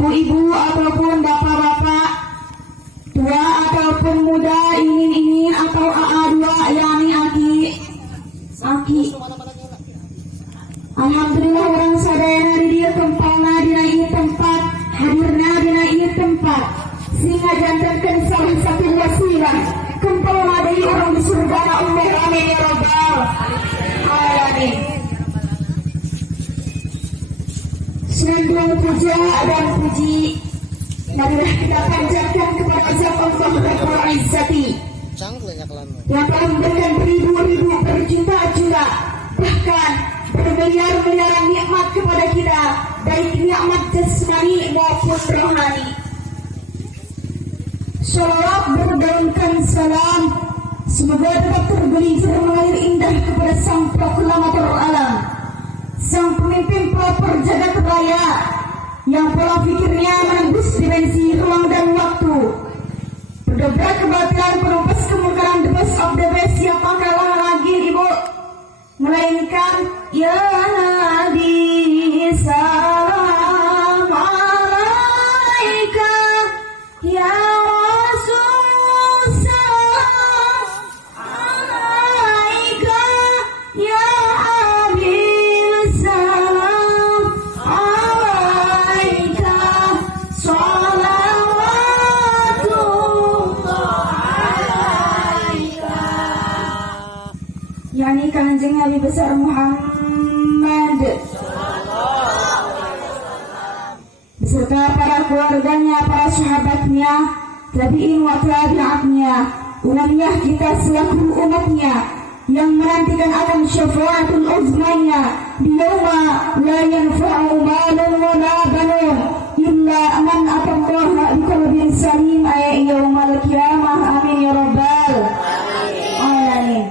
ibu-ibu ataupun bapak-bapak, tua ataupun muda, ingin atau AA2, yakni aki. Alhamdulillah orang sadayana di dia kempalna dina ieu tempat, hadirna dina ieu tempat, sehingga jantankeun salah satu wasilah kempalna deui orang di surga. Amin ya rabbal alamin. Senandung puja dan puji marilah kita panjatkan kepada Zat Allah Rabbul Izzati yang telah memberikan beribu-ribu, berjuta-juta, bahkan bermiliar-miliaran nikmat kepada kita, baik nikmat jasmani maupun rohani. Salawat berdaunkan salam semoga dapat tergelincir mengalir indah kepada sang proklamator alam, sang pemimpin pelopor jagat raya yang pola pikirnya menembus dimensi ruang dan waktu, berdobrak kebatilan, penumpas kemungkaran, the best of the best yang pangkalan lagi ibu, melainkan ya Nabi salam alaika, ya Rasul salam alaika, ya Habib salam alaika, salawatullah alaika, yakni Kanjeng Nabi besar Muhammad beserta para keluarganya, para sahabatnya, tabi'in wa tabi'atnya, ulamiyah kita selaku umatnya yang menantikan akan syafaatul uzmanya di yauma la yanfa'u malun wa la banun illa man atallaha biqalbin salim ay yaumal qiyamah. Amin ya rabbal alamin.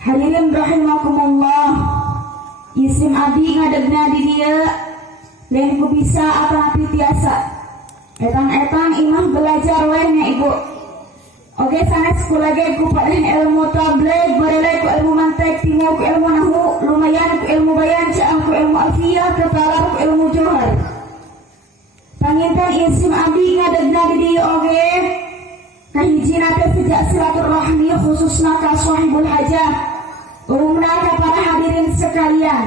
Hadirin rahimakumullah, isim abdi ngadegna di dia lain ku bisa apa api tiasa etang-etang imah belajar wehnya ibu. Oke sanes kulage ku pada ilmu tabligh, barele ku ilmu mantek, tingu ku ilmu nahu, lumayan ku ilmu bayan, caang ku ilmu alfiyah, ketalar ku ilmu johar. Panginten isim abdi ngadegna di dia oge kahijina teh sejak silaturahmi khususna ka sahibul hajah, umumna ka para hadirin sekalian.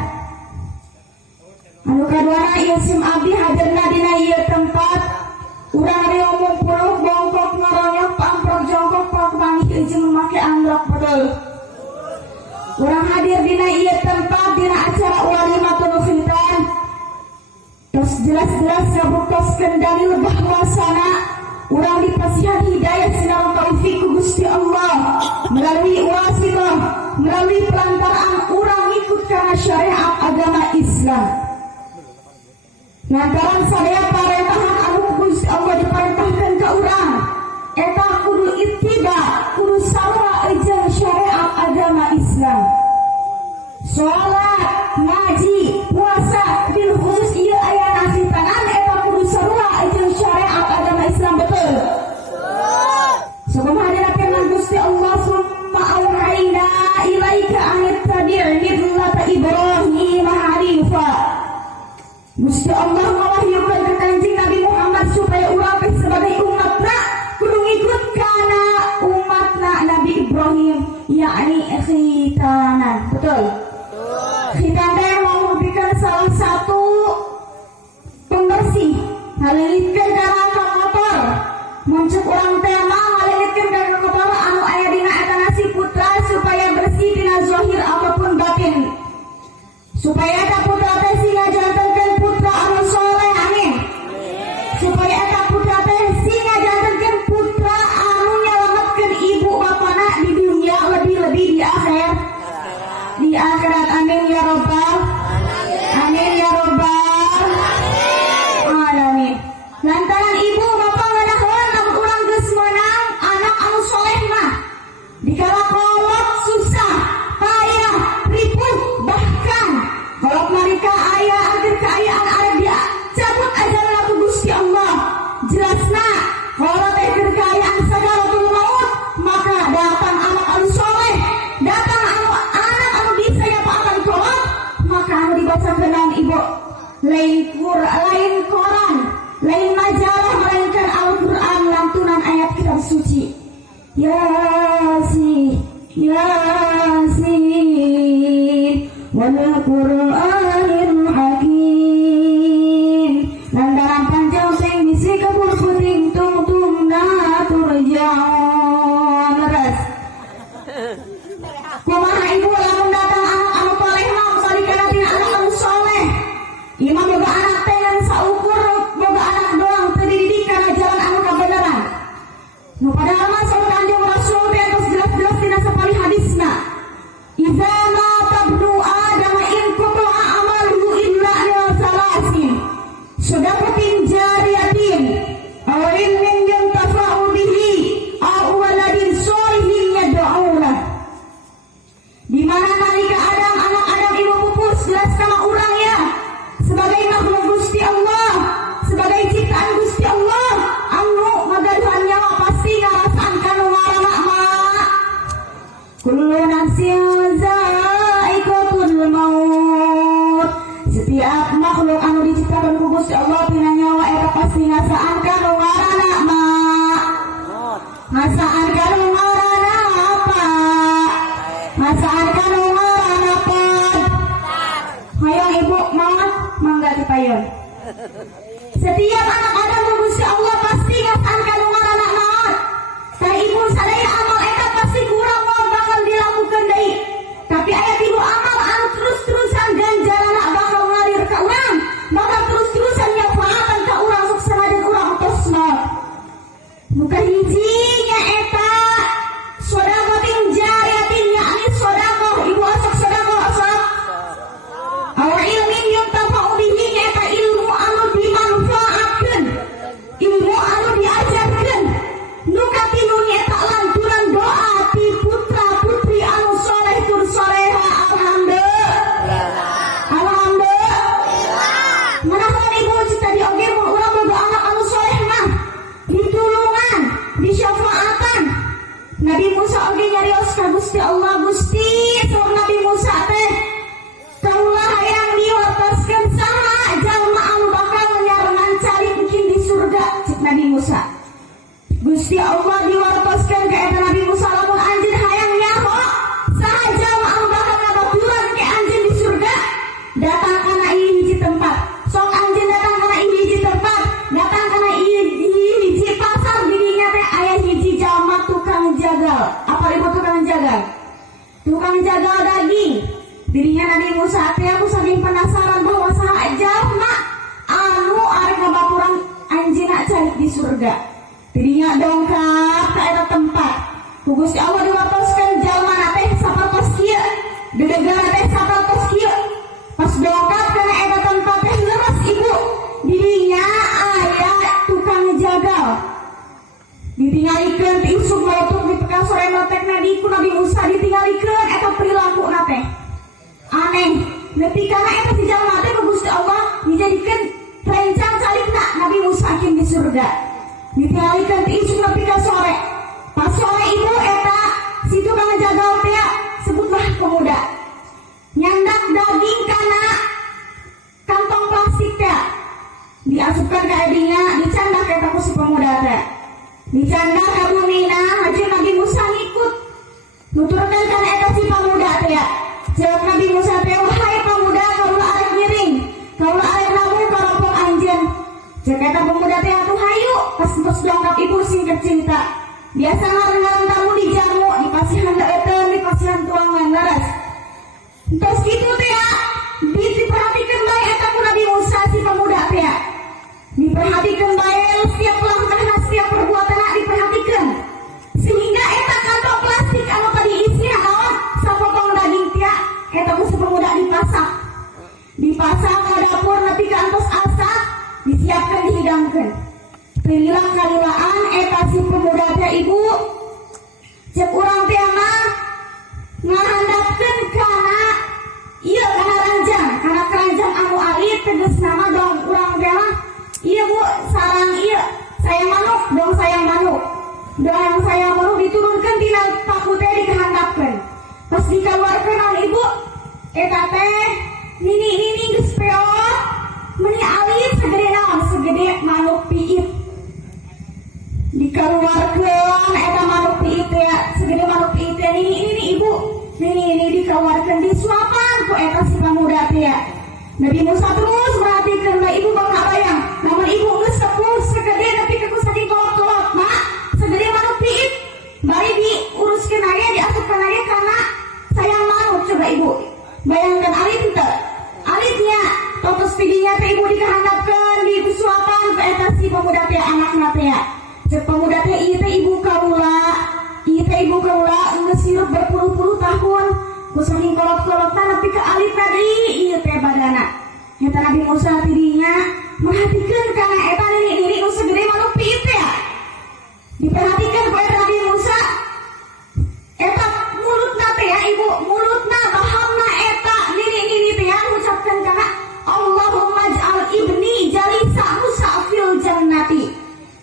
Anu kaduana isim abdi hadirna dina ieu tempat, urang ari umum puluh bongkok ngaronyok pamprok jongkok pak manggih jeung make angrok betul. Urang hadir dina ieu tempat dina acara walimatul khitan, tos jelas-jelas ngabukoskeun dalil bahwasana urang dipasihan hidayah sinar taufik ku Gusti Allah melalui wasithah, melalui pelantaraan urang ikut kana syariat agama Islam. Lantaran sadaya parentahan anu Gusti Allah diparentahkeun ka urang eta kudu ittiba, kudu sarua jeung syariat agama Islam. Salat, ngaji, puasa, bil khusus ieu aya nasitanan eta kudu sarua jeung syariat agama Islam betul. Sebelum hadir firman Gusti Allah summa auhayna ilaika an tattabi' millata Ibrahim hanifa. Gusti Allah mewahyukan ke Kanjeng Nabi Muhammad supaya urang sebagai umatna kudu ngikut kana umatna Nabi Ibrahim, yakni khitanan. Betul. Khitan teh merupakan salah satu pembersih, halilitkeun kana kotor. Muncul urang teh mah halilitkeun kana kotor anu aya dina eta nasi putra supaya bersih dina zahir ataupun batin. Supaya eta putra teh singa jantankeun putra anu soleh, amin. Supaya eta putra teh singa jantankeun putra anu nyelametkeun ibu bapana di dunia, lebih-lebih di akhirat. Amin ya rabbal amin ya rabbal alamin. Lantaran ibu bapak ngadaheun lamun urang geus meunang anak anu soleh mah dikala kolot susah, payah, ribut, bahkan kolot mari lain koran, lain majalah, melainkan Al-Quran lantunan ayat kitab suci. Yasin, Yasin, wal Qur'anil Hakim. Lantaran panjang sing bisi kabur puting tung na turjaun. Ras. Kumaha ibu lamun datang anak anu toleh mah salikana tina anak anu soleh. Imam boga anak teh ngan saukur boga anak doang teu dididik kana jalan anu kabeneran. Nu padahal mah saur Kanjeng Rasul teh atos jelas-jelas tina sapari hadisna. Idza ma tabnu Adam in qata'a amaluhu illa min salasin. Shadaqatin jariyatin aw ilmin yuntafa'u bihi aw waladin sholihin yad'u lah. Di mana nalika Adam anak Adam ibu pupus jelas nama urang ya sebagai makhluk Gusti Allah, sebagai ciptaan Gusti Allah anu magaduhan nyawa pasti ngarasaan kanu ngaranna mak. Kullu nafsin za'iqatul maut. Setiap makhluk anu diciptakan ku Gusti Allah pina nyawa eta pasti ngasaan kanu ngaranna mak. Ngasaan kanu ngaranna apa? Ngasaan kanu ngaranna apa? Hayang ibu mangga dipayon. Setiap anak Adam ku Gusti Allah pasti ngasaan kanu ngaranna naon. Tah ibu sadaya amal eta pasti kurang moal bakal dilakukeun deui. Tapi aya tilu amal anu terus-terusan ganjaranna bakal ngalir ka urang, bakal terus-terusan nyafaatan ka urang sok sanajan urang tos maot. Nu kahijinya eta sedekah jariyatin, yakni sedekah ibu asok sedekah asok. Aw ilmin yuntafa'u bihi, eta ilmu anu dimanfaatkeun, ilmu anu diajarkeun. Nu katilu eta lanturan doa ti putra putri anu soleh tur soleha. Alhamdulillah. Manahan ibu cita di oge mun urang boga anak anu soleh mah ditulungan, disyafaatan. Nabi Musa oge nyarios ka Gusti Allah, Gusti saur Nabi Musa teh kaulah hayang diwartoskeun saha jalma anu bakal nyarengan cari mungkin di surga, cik Nabi Musa. Gusti Allah diwartoskeun ka eta Nabi Musa lamun anjeun hayang nyaho saha jalma anu bakal ngabaturan ke anjeun di surga, datang kana ieu hiji tempat. Sok anjeun datang kana ieu hiji tempat, datang kana ieu hiji pasar, dirinya teh aya hiji jalma tukang jagal. Apa ibu tukang jagal? Tukang jagal daging. Dirinya Nabi Musa teh aku saking penasaran bahwa saha jalma anu arek ngabaturan anjeunna cari di surga. Dirinya dongkap ka eta tempat. Ku Gusti Allah diwartoskeun jalma teh sapertos kieu, dedegana teh sapertos kieu. Pas dongkap kana eta tempat teh leres ibu, dirinya aya tukang jagal. Ditinggalikeun ti usum meutuk di peka sore notekna di ku Nabi Musa ditinggalikeun eta perilaku teh. Aneh, nepi kana eta si jalma teh ku Gusti Allah dijadikeun rencang calikna Nabi Musa akin di surga. Ditinggalikeun ti usum nepi ka sore. Pas sore ibu eta si tukang jagal teh sebutlah pemuda. Nyandak daging kana kantong plastik teh. Diasupkeun ka edinya, dicandak eta ku si pemuda teh. Dicandak ka bumina, hajeun Nabi Musa ngikut. Nuturkeun kana eta si pemuda teh. Jawab Nabi Musa teh, "Wahai pemuda, kaula arek ngiring, kaula arek nabuh karompong anjeun." Cek eta pemuda teh atuh hayu, pas tos dongkap ibu singkat cerita. Biasa ngarengan tamu di jamu, di pasihan daeteun, di pasihan tuang leres. Tos kitu teh diperhatikeun bae eta ku Nabi Musa si pemuda teh. Diperhatikeun bae setiap langkahna, setiap perbuatanna diperhatikeun. Sehingga eta kantong plastik anu tadi isina naon sapotong daging teh eta ku si pemuda dipasak. Dipasak ka dapur nepi ka antos asak, disiapkeun dihidangkeun. Pililang kalilaan eta si pemuda teh ibu cek urang teh mah ngahandapkeun kana ieu kana ranjang, kana keranjang anu alit tegas nama dong urang teh mah ieu bu sarang ieu sayang manuk dong sayang manuk. Dong sayang manuk diturunkeun tina paku teh dikahandapkeun. Pas dikeluarkeun naon ibu eta teh nini geus peot meuni alit Musa terus perhatikan lah ibu bangga bayang. Namun ibu nggak sepuh segede tapi aku saking kolot-kolot mak segede manuk piit. Bari diuruskan aja diasupkan aja karena sayang manuk coba ibu. Bayangkan alit itu, alitnya totos pidinya teh ibu dikehandapkan di suapan ke atas si pemuda teh anaknya teh. Cek pemuda teh ibu kaula ngesirup berpuluh-puluh tahun. Saking kolot-kolotan tapi ke alit tadi iya teh badana. Eta Nabi Musa tidinya merhatikan karena eta nini nu segede manuk piit ya. Diperhatikan ku eta Nabi Musa. Eta mulutna teh ya ibu, mulutna bahamna eta nini teh ya ngucapkan karena Allahumma ij'al ibni jalisa Musa fil jannati.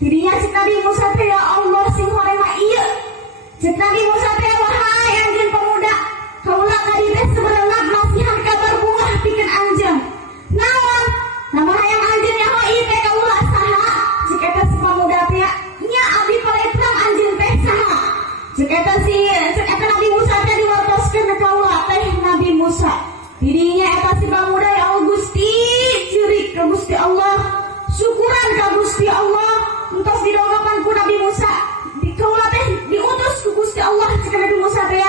Tidinya cek Nabi Musa teh ya Allah sing horema ieu. Cek Nabi Musa teh wahai anjeun pemuda, kaula kadi teh sebenarnya masihan kabar bunga pikeun anjeun. Naon? Nama hayang anjeun nyaho ieu teh kaula saha? Cek eta si pemuda teh nya abdi paletram anjeun teh saha? Cek eta Nabi Musa teh diwartoskeun ka kaula teh Nabi Musa. Dirinya eta si pemuda ya Allah Gusti, ciri ka Gusti Allah. Syukuran ka Gusti Allah entos didonggapan ku Nabi Musa. Kaula teh diutus ku Gusti Allah cek Nabi Musa teh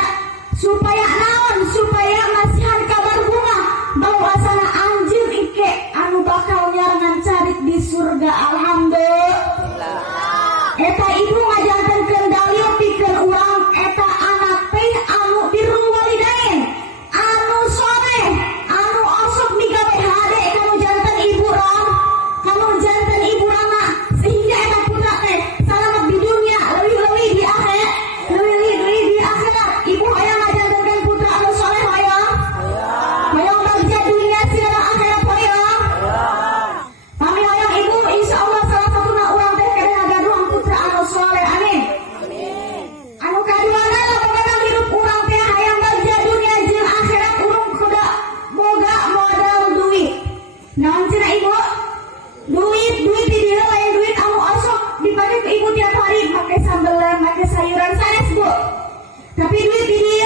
supaya naon? Supaya masihan kabar bunga bahwasana anjeun ike anu bakal nyarangan carik di surga. Alhamdulillah. Eta ibu ngajantankeun dalil pikeun urang eta anak teh anu birrul walidain, anu soleh, anu osok migawe hade kanu jantan ibu rang, sehingga eta putra teh salamet di dunia leuwih di akhirat. Ibu aya ngajantankeun putra anu soleh hoyong. Hoyong bagja dunia siara akhirat hoyong. Kami hoyong ibu insyaallah salah satuna urang teh kada ngagaduhan putra anu soleh. Amin. Anu kaduana pokona hirup urang teh hayang bagja dunia jeung akhirat urang kuda boga modal duit. Naon cenah ibu? Duit di dieu lain duit anu osok dipake ke ibu tiap hari, make sambelan, make sayuran sanes bu. Tapi duit di dieu